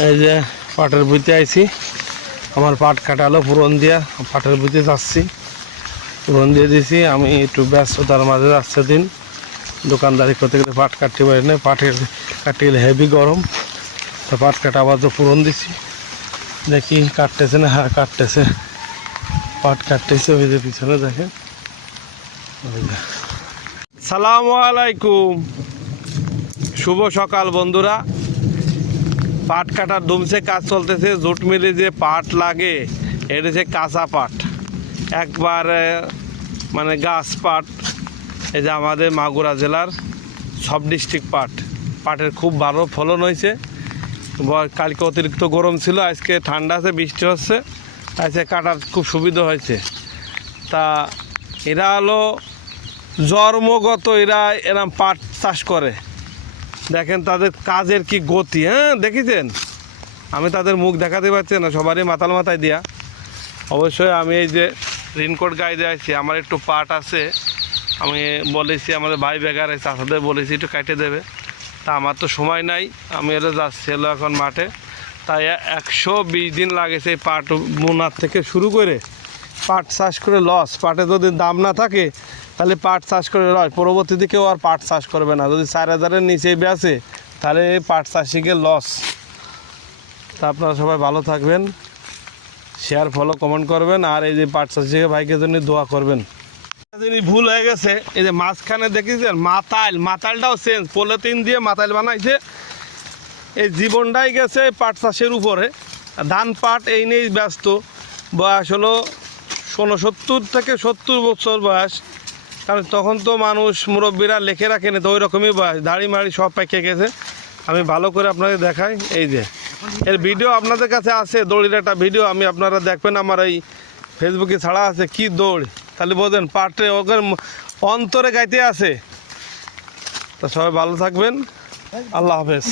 এই যে পাটের বইতে আইছি, আমার পাট কাটালো পুরন দিয়া, পাটের বইতে যাচ্ছি, পুরন দিয়ে দিছি। আমি একটু ব্যস্ততার মাঝে যাচ্ছে দিন, দোকানদারি করতে গেলে পাট কাটতে পারি না, পাটের কাটতে গেলে হেভি গরম, তো পাট কাটা আবার তো পুরন দিছি। দেখি কাটতেছে না, হ্যাঁ কাটতেছে, পাট কাটতেছে। ওই যে পিছনে দেখেন। সালামু আলাইকুম, শুভ সকাল বন্ধুরা। পাট কাটার দুমসে কাজ চলতেছে। জুট মিলে যে পাট লাগে এটা হচ্ছে কাঁচা পাট, একবার মানে গাছ পাট। এই যে আমাদের মাগুরা জেলার সব ডিস্ট্রিক্ট পাটের খুব ভালো ফলন হয়েছে। কালকে অতিরিক্ত গরম ছিল, আজকে ঠান্ডা আছে, বৃষ্টি হচ্ছে, আজকে কাটার খুব সুবিধা হয়েছে। তা এরা হলো জন্মগত, এরম পাট চাষ করে। দেখেন তাদের কাজের কি গতি, হ্যাঁ দেখেছেন? আমি তাদের মুখ দেখাতে পারছি না, সবারই মাথায় দিয়া। অবশ্যই আমি এই যে রেনকোট গায়ে দিয়ে আসছি, আমার একটু পাট আছে, আমি বলেছি আমাদের ভাই বেগার চাষাদের বলেছি একটু কেটে দেবে। তা আমার তো সময় নাই, আমি এলো যাচ্ছি এলো এখন মাঠে। তাই 120 দিন লাগেছে এই পাট বোনার থেকে শুরু করে। পাট চাষ করে লস, পাটে যদি দাম না থাকে তাহলে পাট চাষ করে লস, পরবর্তীতে কেউ আর পাট চাষ করবে না। যদি 4000-এর নিচেই বেচে তাহলে পাট চাষিকে লস। তা আপনারা সবাই ভালো থাকবেন, শেয়ার ফলো কমেন্ট করবেন, আর এই যে পাট চাষিকে ভাইকে জন্য দোয়া করবেন। জিনিস ভুল হয়ে গেছে, এই যে মাঝখানে দেখেছেন মাতালটাও চেঞ্জ, পলিথিন দিয়ে মাতাল বানাইছে। এই জীবনটাই গেছে পাট চাষের উপরে। ধান পাট এই নিয়েই ব্যস্ত। বয়স হলো 69 থেকে 70 বছর বয়স, কারণ তখন তো মানুষ মুরব্বীরা লেখে রাখেনি, তো ওই রকমই বয়স, দাড়ি মাড়ি সব পেকে গেছে। আমি ভালো করে আপনাদের দেখাই, এই যে এর ভিডিও আপনাদের কাছে আছে, দড়ির একটা ভিডিও আমি আপনারা দেখবেন, আমার এই ফেসবুকে ছাড়া আছে। কি দৌড়, তাহলে বোঝেন পাটে ওকে অন্তরে গাইতে আছে। তা সবাই ভালো থাকবেন, আল্লাহ হাফেজ।